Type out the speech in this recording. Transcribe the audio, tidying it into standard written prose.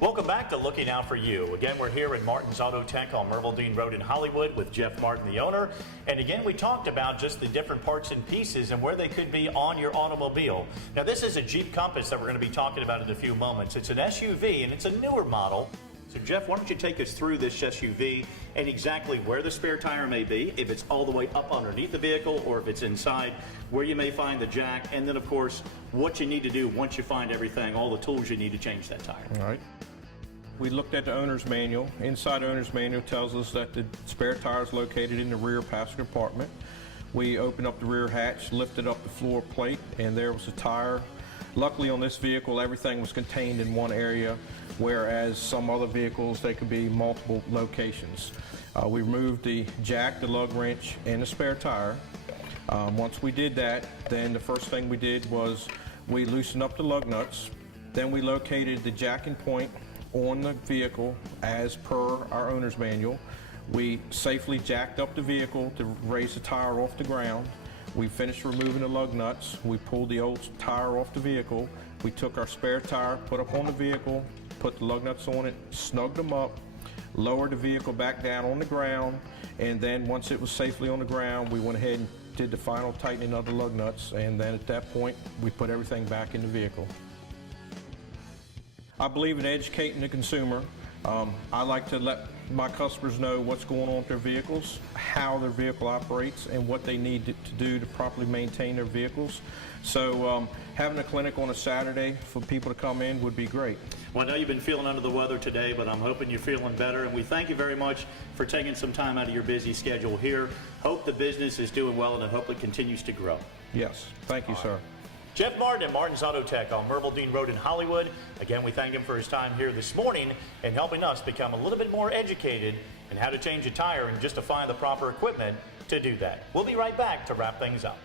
Welcome back to Looking Out for You. Again, we're here at Martin's Auto Tech on Myrtle Dean Road in Hollywood with Jeff Martin, the owner. And again, we talked about just the different parts and pieces and where they could be on your automobile. Now, this is a Jeep Compass that we're going to be talking about in a few moments. It's an SUV and it's a newer model. So Jeff, why don't you take us through this SUV and exactly where the spare tire may be, if it's all the way up underneath the vehicle or if it's inside, where you may find the jack, and then of course, what you need to do once you find everything, all the tools you need to change that tire. All right. We looked at the owner's manual. Inside the owner's manual tells us that the spare tire is located in the rear passenger compartment. We opened up the rear hatch, lifted up the floor plate, and there was a tire. Luckily on this vehicle, everything was contained in one area, whereas some other vehicles, they could be multiple locations. We removed the jack, the lug wrench, and the spare tire. Once we did that, then the first thing we did was we loosened up the lug nuts. Then we located the jacking point on the vehicle as per our owner's manual. We safely jacked up the vehicle to raise the tire off the ground. We finished removing the lug nuts. We pulled the old tire off the vehicle. We took our spare tire, put up on the vehicle, put the lug nuts on it, snugged them up, lowered the vehicle back down on the ground, and then once it was safely on the ground, we went ahead and did the final tightening of the lug nuts, and then at that point, we put everything back in the vehicle. I believe in educating the consumer. I like to let my customers know what's going on with their vehicles, how their vehicle operates, and what they need to do to properly maintain their vehicles. So having a clinic on a Saturday for people to come in would be great. Well, I know you've been feeling under the weather today, but I'm hoping you're feeling better, and we thank you very much for taking some time out of your busy schedule here. Hope the business is doing well, and I hope it continues to grow. Yes, thank you, sir. Jeff Martin at Martin's Auto Tech on Myrtle Dean Road in Hollywood. Again, we thank him for his time here this morning and helping us become a little bit more educated in how to change a tire and just to find the proper equipment to do that. We'll be right back to wrap things up.